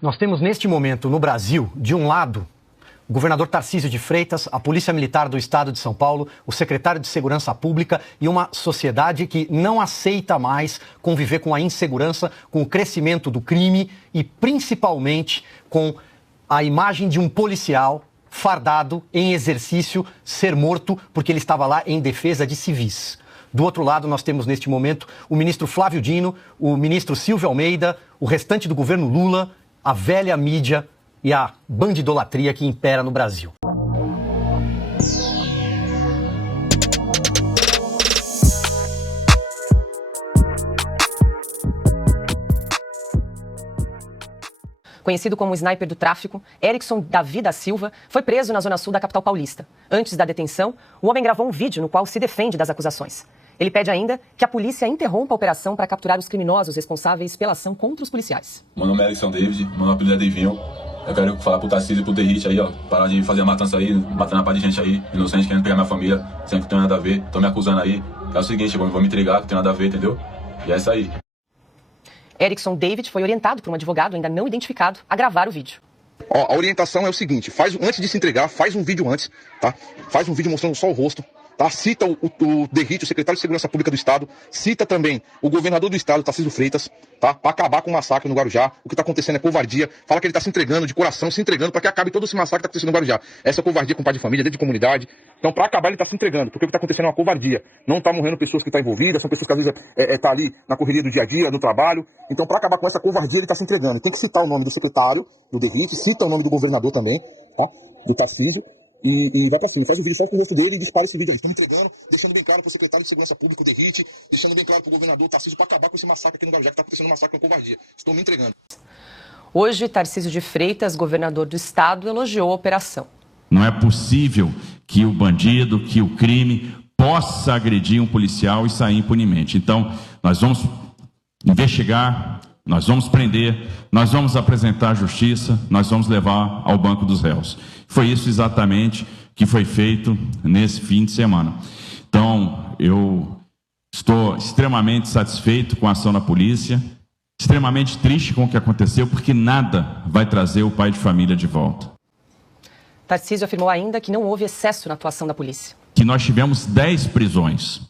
Nós temos neste momento no Brasil, de um lado, o governador Tarcísio de Freitas, a Polícia Militar do Estado de São Paulo, o secretário de Segurança Pública e uma sociedade que não aceita mais conviver com a insegurança, com o crescimento do crime e principalmente com a imagem de um policial fardado em exercício ser morto porque ele estava lá em defesa de civis. Do outro lado, nós temos neste momento o ministro Flávio Dino, o ministro Silvio Almeida, o restante do governo Lula, a velha mídia e a bandidolatria que impera no Brasil. Conhecido como sniper do tráfico, Erickson Davi da Silva foi preso na zona sul da capital paulista. Antes da detenção, o homem gravou um vídeo no qual se defende das acusações. Ele pede ainda que a polícia interrompa a operação para capturar os criminosos responsáveis pela ação contra os policiais. Meu nome é Erickson David, meu apelido é Davinho. Eu quero falar pro Tarcísio e pro Derrite aí, ó, parar de fazer a matança aí, matando a pá de gente aí, inocente, querendo pegar minha família, sem que tenha nada a ver, tô me acusando aí. É o seguinte, eu vou me entregar, que tem nada a ver, entendeu? E é isso aí. Erickson David foi orientado por um advogado ainda não identificado a gravar o vídeo. Ó, a orientação é o seguinte, antes de se entregar, faz um vídeo antes, tá? Faz um vídeo mostrando só o rosto, tá? Cita o Derrite, o secretário de Segurança Pública do Estado, cita também o governador do Estado, Tarcísio Freitas, tá? Para acabar com o massacre no Guarujá. O que tá acontecendo é covardia. Fala que ele tá se entregando de coração, se entregando para que acabe todo esse massacre que tá acontecendo no Guarujá. Essa é covardia com pai de família, dentro de comunidade. Então, para acabar, ele tá se entregando, porque o que tá acontecendo é uma covardia. Não tá morrendo pessoas que estão envolvidas, são pessoas que às vezes tá ali na correria do dia a dia, do trabalho. Então, para acabar com essa covardia, ele tá se entregando. Tem que citar o nome do secretário, do Derrite, cita o nome do governador também, tá? Do Tarcísio. E vai pra cima, faz o vídeo só com o rosto dele e dispara esse vídeo aí. Estão me entregando, deixando bem claro pro secretário de Segurança Pública, o Derrite, deixando bem claro pro governador Tarcísio para acabar com esse massacre aqui no Guarujá, que tá acontecendo um massacre com covardia. Estou me entregando. Hoje, Tarcísio de Freitas, governador do estado, elogiou a operação. Não é possível que o bandido, que o crime possa agredir um policial e sair impunemente. Então, nós vamos investigar, nós vamos prender, nós vamos apresentar à justiça, nós vamos levar ao banco dos réus. Foi isso exatamente que foi feito nesse fim de semana. Então, eu estou extremamente satisfeito com a ação da polícia, extremamente triste com o que aconteceu, porque nada vai trazer o pai de família de volta. Tarcísio afirmou ainda que não houve excesso na atuação da polícia. Que nós tivemos 10 prisões.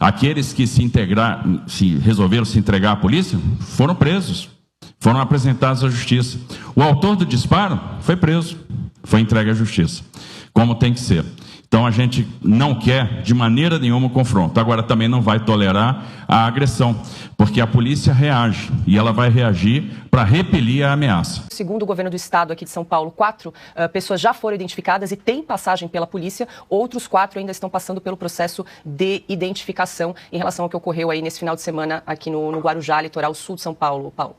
Aqueles que resolveram se entregar à polícia foram presos, foram apresentados à justiça. O autor do disparo foi preso, foi entregue à justiça, como tem que ser. Então a gente não quer de maneira nenhuma confronto. Agora também não vai tolerar a agressão, porque a polícia reage e ela vai reagir para repelir a ameaça. Segundo o governo do estado aqui de São Paulo, 4 pessoas já foram identificadas e têm passagem pela polícia. Outros 4 ainda estão passando pelo processo de identificação em relação ao que ocorreu aí nesse final de semana aqui no Guarujá, litoral sul de São Paulo. Paulo.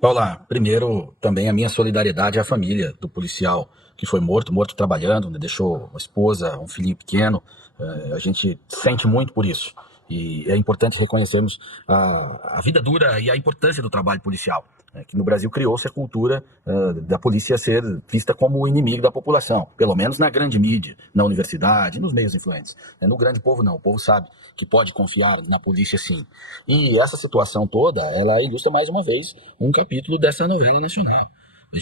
Paula, primeiro também a minha solidariedade à família do policial que foi morto trabalhando, né, deixou uma esposa, um filhinho pequeno. A gente sente muito por isso. E é importante reconhecermos a vida dura e a importância do trabalho policial. Que no Brasil criou-se a cultura da polícia ser vista como o inimigo da população, pelo menos na grande mídia, na universidade, nos meios influentes. No grande povo não, o povo sabe que pode confiar na polícia sim. E essa situação toda, ela ilustra mais uma vez um capítulo dessa novela nacional.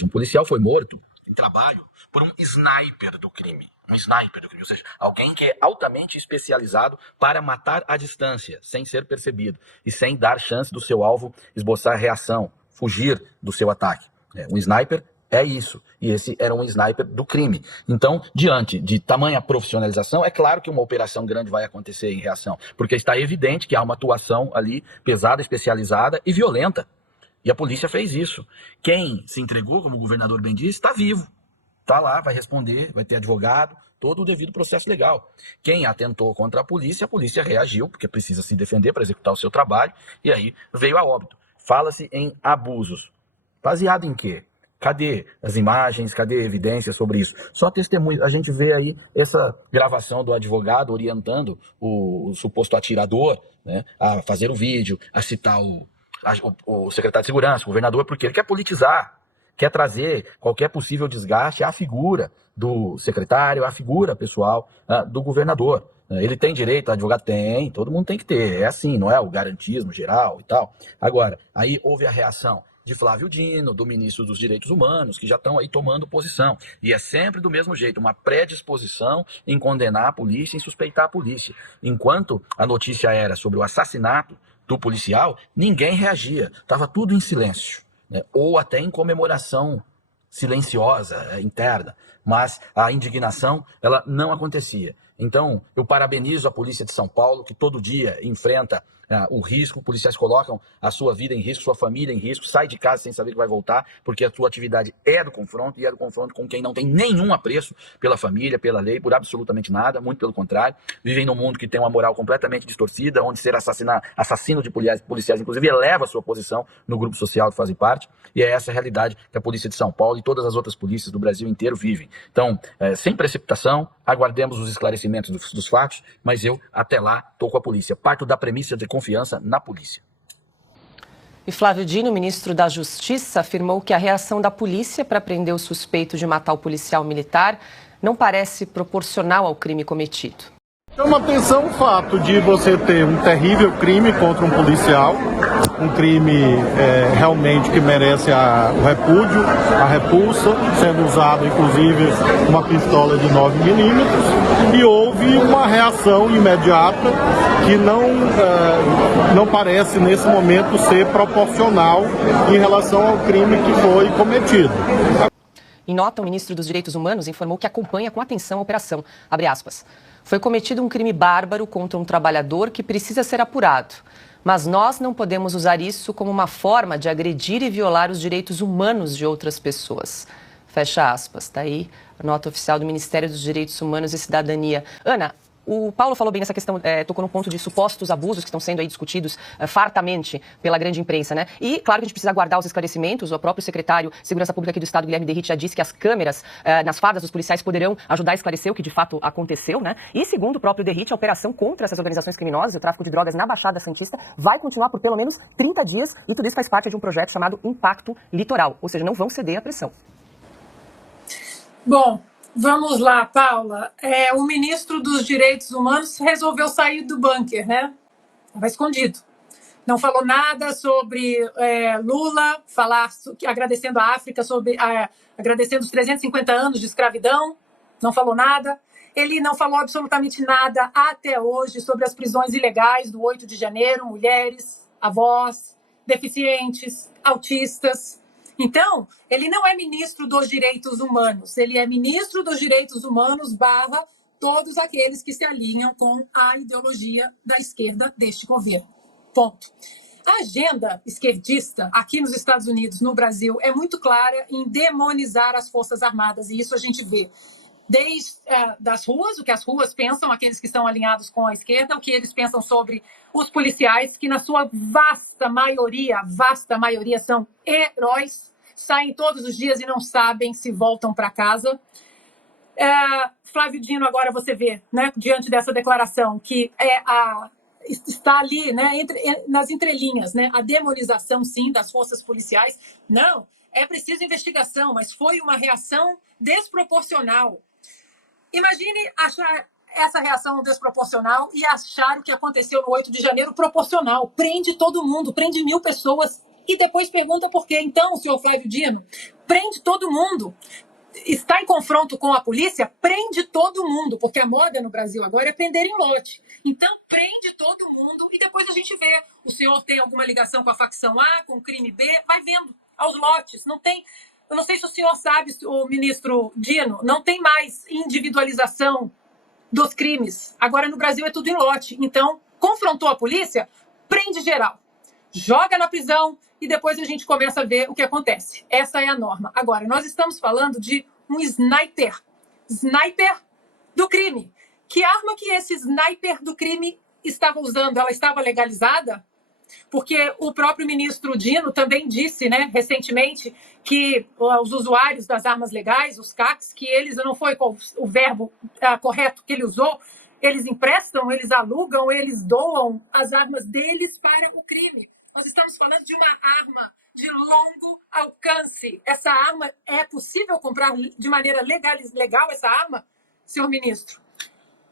Um policial foi morto em trabalho por um sniper do crime. Um sniper do crime, ou seja, alguém que é altamente especializado para matar à distância, sem ser percebido e sem dar chance do seu alvo esboçar reação, fugir do seu ataque. Um sniper é isso, e esse era um sniper do crime. Então, diante de tamanha profissionalização, é claro que uma operação grande vai acontecer em reação, porque está evidente que há uma atuação ali pesada, especializada e violenta. E a polícia fez isso. Quem se entregou, como o governador bem disse, está vivo. Está lá, vai responder, vai ter advogado, todo o devido processo legal. Quem atentou contra a polícia reagiu, porque precisa se defender para executar o seu trabalho, e aí veio a óbito. Fala-se em abusos. Baseado em quê? Cadê as imagens, cadê evidências sobre isso? Só testemunho. A gente vê aí essa gravação do advogado orientando o suposto atirador, né, a fazer o vídeo, a citar o secretário de Segurança, o governador, porque ele quer politizar. Quer trazer qualquer possível desgaste à figura do secretário, à figura pessoal do governador. Ele tem direito, o advogado tem, todo mundo tem que ter. É assim, não é o garantismo geral e tal. Agora, aí houve a reação. de Flávio Dino, do ministro dos Direitos Humanos, que já estão aí tomando posição. E é sempre do mesmo jeito, uma predisposição em condenar a polícia, em suspeitar a polícia. Enquanto a notícia era sobre o assassinato do policial, ninguém reagia, estava tudo em silêncio, né? Ou até em comemoração silenciosa, interna, mas a indignação, ela não acontecia. Então, eu parabenizo a Polícia de São Paulo, que todo dia enfrenta o risco, policiais colocam a sua vida em risco, sua família em risco, sai de casa sem saber que vai voltar, porque a sua atividade é do confronto, e é do confronto com quem não tem nenhum apreço pela família, pela lei, por absolutamente nada, muito pelo contrário. Vivem num mundo que tem uma moral completamente distorcida, onde ser assassino de policiais, inclusive, eleva a sua posição no grupo social que fazem parte, e é essa a realidade que a Polícia de São Paulo e todas as outras polícias do Brasil inteiro vivem. Então, sem precipitação, aguardemos os esclarecimentos dos fatos, mas eu, até lá, estou com a polícia. Parto da premissa de confiança na polícia. E Flávio Dino, ministro da Justiça, afirmou que a reação da polícia para prender o suspeito de matar o policial militar não parece proporcional ao crime cometido. Chama atenção o fato de você ter um terrível crime contra um policial, um crime realmente que merece o repúdio, a repulsa, sendo usado inclusive uma pistola de 9mm, e houve uma reação imediata que não parece nesse momento ser proporcional em relação ao crime que foi cometido. Em nota, o ministro dos Direitos Humanos informou que acompanha com atenção a operação. Abre aspas. Foi cometido um crime bárbaro contra um trabalhador que precisa ser apurado. Mas nós não podemos usar isso como uma forma de agredir e violar os direitos humanos de outras pessoas. Fecha aspas. Está aí a nota oficial do Ministério dos Direitos Humanos e Cidadania. Ana, o Paulo falou bem nessa questão, tocou no ponto de supostos abusos que estão sendo aí discutidos fartamente pela grande imprensa, né? E, claro que a gente precisa aguardar os esclarecimentos. O próprio secretário de Segurança Pública aqui do Estado, Guilherme Derrite, já disse que as câmeras nas fardas dos policiais poderão ajudar a esclarecer o que de fato aconteceu, né? E, segundo o próprio Derrite, a operação contra essas organizações criminosas e o tráfico de drogas na Baixada Santista vai continuar por pelo menos 30 dias e tudo isso faz parte de um projeto chamado Impacto Litoral, ou seja, não vão ceder à pressão. Bom, vamos lá, Paula. O ministro dos Direitos Humanos resolveu sair do bunker, né? Estava escondido. Não falou nada sobre Lula, agradecendo a África, agradecendo os 350 anos de escravidão. Não falou nada. Ele não falou absolutamente nada até hoje sobre as prisões ilegais do 8 de janeiro, mulheres, avós, deficientes, autistas. Então, ele não é ministro dos Direitos Humanos, ele é ministro dos Direitos Humanos / todos aqueles que se alinham com a ideologia da esquerda deste governo. Ponto. A agenda esquerdista aqui nos Estados Unidos, no Brasil, é muito clara em demonizar as Forças Armadas, e isso a gente vê desde das ruas, o que as ruas pensam, aqueles que estão alinhados com a esquerda, o que eles pensam sobre os policiais, que na sua vasta maioria são heróis, saem todos os dias e não sabem se voltam para casa. Flávio Dino, agora você vê, né, diante dessa declaração, que está ali, né, nas entrelinhas, né, a demonização, sim, das forças policiais. Não, é preciso investigação, mas foi uma reação desproporcional. Imagine achar essa reação desproporcional e achar o que aconteceu no 8 de janeiro proporcional. Prende todo mundo, prende 1000 pessoas e depois pergunta por quê. Então, senhor Flávio Dino, prende todo mundo. Está em confronto com a polícia, prende todo mundo, porque a moda no Brasil agora é prender em lote. Então, prende todo mundo e depois a gente vê. O senhor tem alguma ligação com a facção A, com o crime B, vai vendo aos lotes. Não tem... Eu não sei se o senhor sabe, o ministro Dino, não tem mais individualização dos crimes. Agora no Brasil é tudo em lote. Então, confrontou a polícia, prende geral. Joga na prisão e depois a gente começa a ver o que acontece. Essa é a norma. Agora, nós estamos falando de um sniper. Sniper do crime. Que arma que esse sniper do crime estava usando? Ela estava legalizada? Porque o próprio ministro Dino também disse, né, recentemente, que os usuários das armas legais, os CACs, que eles, não foi o verbo correto que ele usou, eles emprestam, eles alugam, eles doam as armas deles para o crime. Nós estamos falando de uma arma de longo alcance. Essa arma, é possível comprar de maneira legal essa arma, senhor ministro?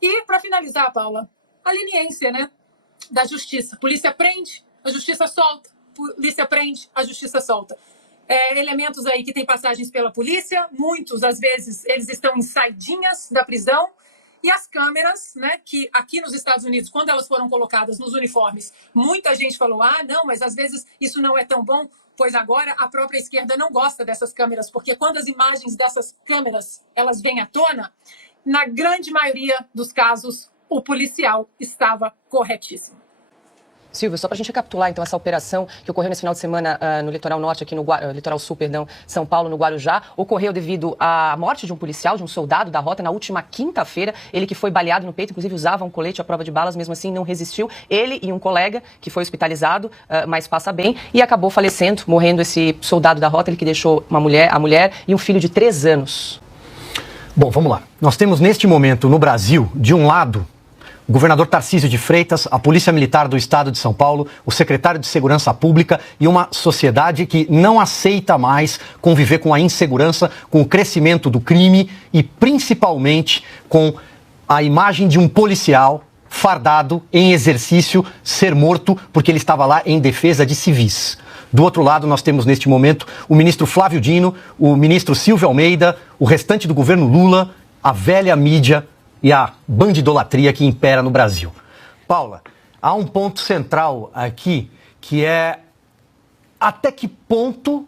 E, para finalizar, Paula, a leniência, né, da justiça. A polícia prende, a justiça solta. polícia prende, a justiça solta. Elementos aí que têm passagens pela polícia, muitos, às vezes, eles estão em saidinhas da prisão, e as câmeras, né, que aqui nos Estados Unidos, quando elas foram colocadas nos uniformes, muita gente falou, não, mas às vezes isso não é tão bom, pois agora a própria esquerda não gosta dessas câmeras, porque quando as imagens dessas câmeras, elas vêm à tona, na grande maioria dos casos, o policial estava corretíssimo. Silvio, só para a gente recapitular, então, essa operação que ocorreu nesse final de semana no litoral norte, aqui no litoral sul, perdão, São Paulo, no Guarujá, ocorreu devido à morte de um policial, de um soldado da rota, na última quinta-feira. Ele que foi baleado no peito, inclusive usava um colete à prova de balas, mesmo assim não resistiu. Ele e um colega que foi hospitalizado, mas passa bem, e acabou falecendo, morrendo esse soldado da rota, ele que deixou a mulher e um filho de 3 anos. Bom, vamos lá. Nós temos neste momento no Brasil, de um lado, o governador Tarcísio de Freitas, a Polícia Militar do Estado de São Paulo, o secretário de Segurança Pública e uma sociedade que não aceita mais conviver com a insegurança, com o crescimento do crime e principalmente com a imagem de um policial fardado em exercício ser morto porque ele estava lá em defesa de civis. Do outro lado, nós temos neste momento o ministro Flávio Dino, o ministro Silvio Almeida, o restante do governo Lula, a velha mídia e a bandidolatria que impera no Brasil. Paula, há um ponto central aqui que é até que ponto,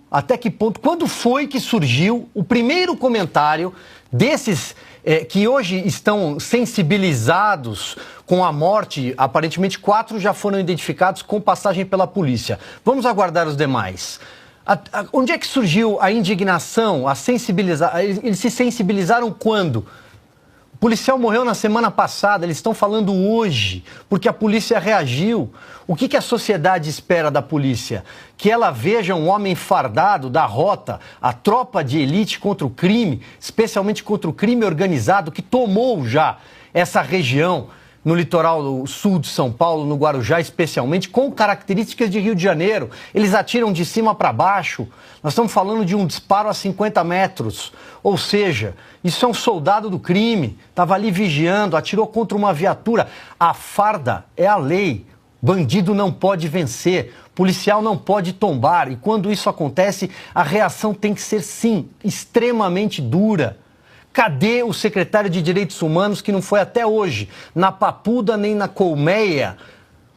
quando foi que surgiu o primeiro comentário desses que hoje estão sensibilizados com a morte, aparentemente 4 já foram identificados com passagem pela polícia. Vamos aguardar os demais. Onde é que surgiu a indignação, a sensibilizar? Eles se sensibilizaram quando? O policial morreu na semana passada, eles estão falando hoje, porque a polícia reagiu. O que a sociedade espera da polícia? Que ela veja um homem fardado da rota, a tropa de elite contra o crime, especialmente contra o crime organizado, que tomou já essa região no litoral sul de São Paulo, no Guarujá especialmente, com características de Rio de Janeiro. Eles atiram de cima para baixo. Nós estamos falando de um disparo a 50 metros. Ou seja, isso é um soldado do crime. Estava ali vigiando, atirou contra uma viatura. A farda é a lei. Bandido não pode vencer. Policial não pode tombar. E quando isso acontece, a reação tem que ser, sim, extremamente dura. Cadê o secretário de Direitos Humanos que não foi até hoje na Papuda nem na Colmeia,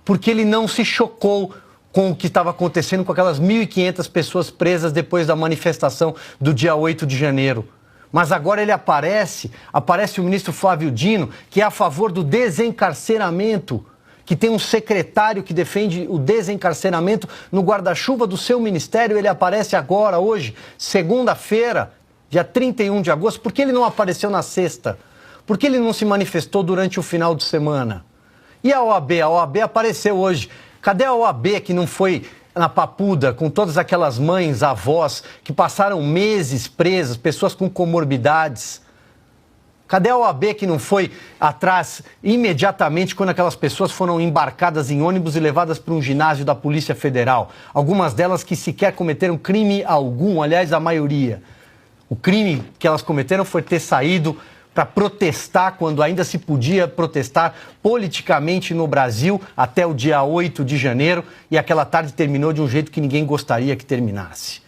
porque ele não se chocou com o que estava acontecendo com aquelas 1.500 pessoas presas depois da manifestação do dia 8 de janeiro. Mas agora ele aparece o ministro Flávio Dino, que é a favor do desencarceramento, que tem um secretário que defende o desencarceramento no guarda-chuva do seu ministério. Ele aparece agora, hoje, segunda-feira, dia 31 de agosto. Por que ele não apareceu na sexta? Por que ele não se manifestou durante o final de semana? E a OAB? A OAB apareceu hoje. Cadê a OAB que não foi na Papuda com todas aquelas mães, avós que passaram meses presas, pessoas com comorbidades? Cadê a OAB que não foi atrás imediatamente quando aquelas pessoas foram embarcadas em ônibus e levadas para um ginásio da Polícia Federal? Algumas delas que sequer cometeram crime algum, aliás, a maioria. O crime que elas cometeram foi ter saído para protestar quando ainda se podia protestar politicamente no Brasil até o dia 8 de janeiro, e aquela tarde terminou de um jeito que ninguém gostaria que terminasse.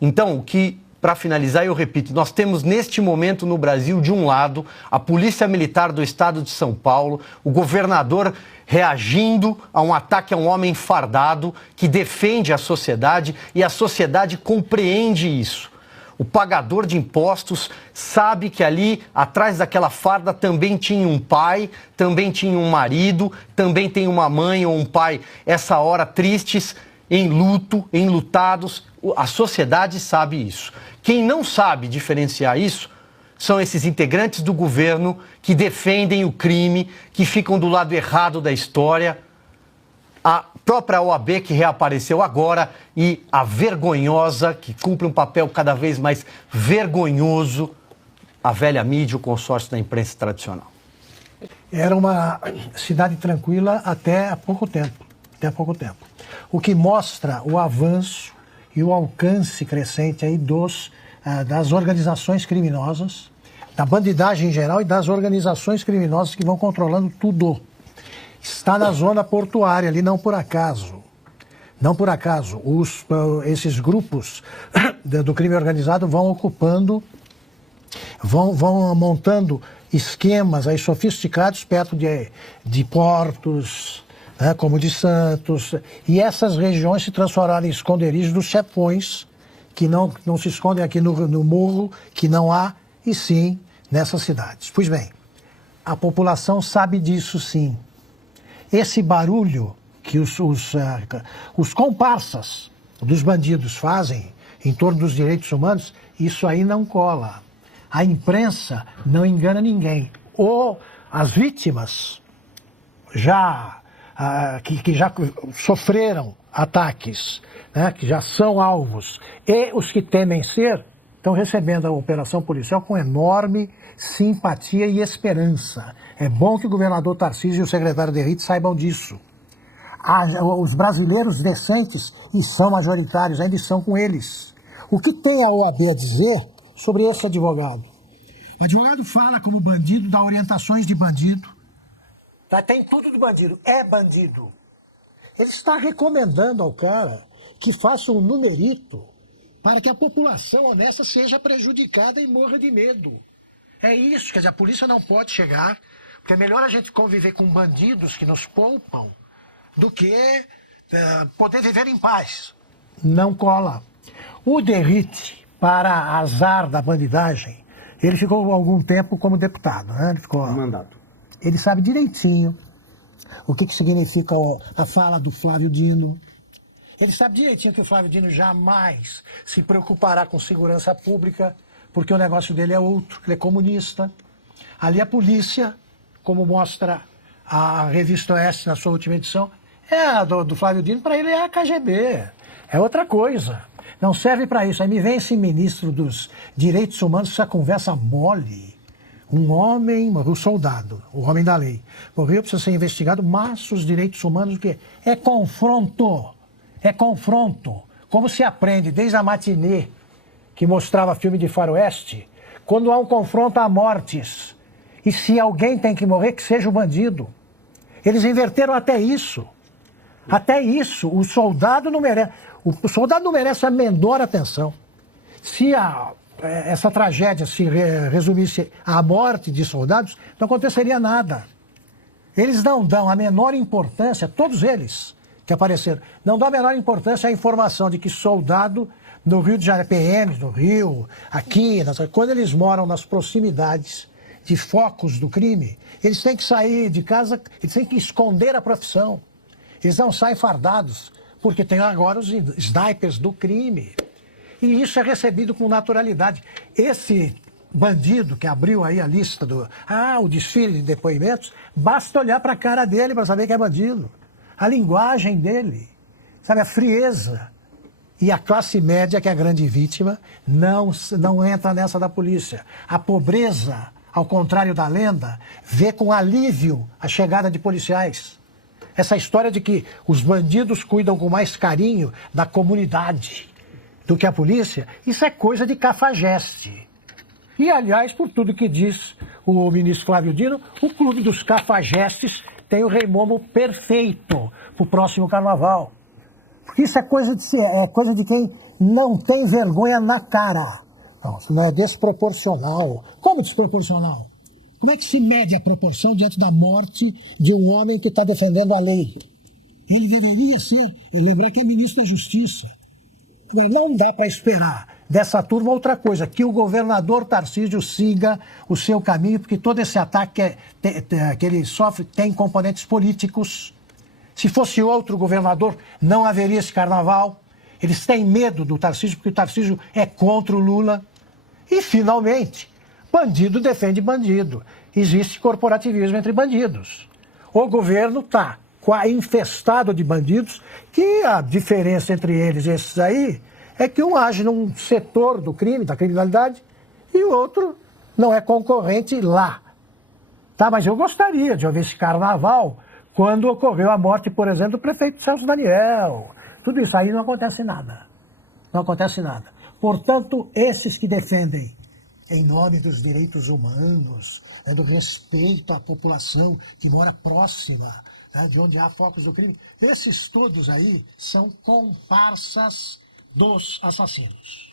Então, para finalizar, eu repito, nós temos neste momento no Brasil, de um lado, a Polícia Militar do Estado de São Paulo, o governador reagindo a um ataque a um homem fardado que defende a sociedade, e a sociedade compreende isso. O pagador de impostos sabe que ali, atrás daquela farda, também tinha um pai, também tinha um marido, também tem uma mãe ou um pai, essa hora tristes, em luto, enlutados. A sociedade sabe isso. Quem não sabe diferenciar isso são esses integrantes do governo que defendem o crime, que ficam do lado errado da história. A própria OAB que reapareceu agora e a vergonhosa, que cumpre um papel cada vez mais vergonhoso, a velha mídia, o consórcio da imprensa tradicional. Era uma cidade tranquila até há pouco tempo. O que mostra o avanço e o alcance crescente aí das organizações criminosas, da bandidagem em geral e das organizações criminosas que vão controlando tudo. Está na zona portuária, ali não por acaso. Não por acaso, esses grupos do crime organizado vão ocupando, vão montando esquemas aí sofisticados perto de portos, né, como de Santos, e essas regiões se transformaram em esconderijos dos chefões, que não se escondem aqui no morro, que não há, e sim nessas cidades. Pois bem, a população sabe disso sim. Esse barulho que os comparsas dos bandidos fazem em torno dos direitos humanos, isso aí não cola. A imprensa não engana ninguém. Ou as vítimas que já sofreram ataques, né, que já são alvos, e os que temem ser, estão recebendo a operação policial com enorme simpatia e esperança. É bom que o governador Tarcísio e o secretário Derrite saibam disso. Os brasileiros decentes, e são majoritários, ainda estão com eles. O que tem a OAB a dizer sobre esse advogado? O advogado fala como bandido, dá orientações de bandido. Tem tudo do bandido, é bandido. Ele está recomendando ao cara que faça um numerito para que a população honesta seja prejudicada e morra de medo. É isso, quer dizer, a polícia não pode chegar, porque é melhor a gente conviver com bandidos que nos poupam do que poder viver em paz. Não cola. O Derrite, para azar da bandidagem, ele ficou algum tempo como deputado, né? Ele ficou mandato. Ele sabe direitinho o que significa a fala do Flávio Dino. Ele sabe direitinho que o Flávio Dino jamais se preocupará com segurança pública, porque o negócio dele é outro, ele é comunista. Ali a polícia, como mostra a Revista Oeste na sua última edição, do Flávio Dino, para ele é a KGB, é outra coisa. Não serve para isso. Aí me vem esse ministro dos Direitos Humanos, essa conversa mole. Um homem, o soldado, o homem da lei, morreu, precisa ser investigado, mas os direitos humanos o quê? É confronto. É confronto. Como se aprende desde a matinê, que mostrava filme de faroeste, quando há um confronto há mortes. E se alguém tem que morrer, que seja o bandido. Eles inverteram até isso. Até isso. O soldado não merece a menor atenção. Se essa tragédia se resumisse à morte de soldados, não aconteceria nada. Eles não dão a menor importância, todos eles que apareceram, não dão a menor importância à informação de que soldado no Rio de Janeiro, PMs no Rio, aqui, quando eles moram nas proximidades de focos do crime, eles têm que sair de casa, eles têm que esconder a profissão. Eles não saem fardados, porque tem agora os snipers do crime. E isso é recebido com naturalidade. Esse bandido que abriu aí a lista o desfile de depoimentos, basta olhar para a cara dele para saber que é bandido. A linguagem dele, sabe, a frieza. E a classe média, que é a grande vítima, não entra nessa da polícia. A pobreza, ao contrário da lenda, vê com alívio a chegada de policiais. Essa história de que os bandidos cuidam com mais carinho da comunidade do que a polícia, isso é coisa de cafajeste. E, aliás, por tudo que diz o ministro Flávio Dino, o Clube dos Cafajestes tem o rei Momo perfeito para o próximo carnaval. Porque isso é coisa de quem não tem vergonha na cara. Não, isso não é desproporcional. Como desproporcional? Como é que se mede a proporção diante da morte de um homem que está defendendo a lei? Ele deveria lembrar que é ministro da Justiça. Não dá para esperar dessa turma outra coisa, que o governador Tarcísio siga o seu caminho, porque todo esse ataque que ele sofre tem componentes políticos. Se fosse outro governador, não haveria esse carnaval. Eles têm medo do Tarcísio, porque o Tarcísio é contra o Lula. E, finalmente, bandido defende bandido. Existe corporativismo entre bandidos. O governo está infestado de bandidos, que a diferença entre eles e esses aí é que um age num setor do crime, da criminalidade, e o outro não é concorrente lá. Tá, mas eu gostaria de ouvir esse carnaval quando ocorreu a morte, por exemplo, do prefeito Celso Daniel. Tudo isso aí não acontece nada. Não acontece nada. Portanto, esses que defendem, em nome dos direitos humanos, do respeito à população que mora próxima né, de onde há focos do crime, esses todos aí são comparsas dos assassinos.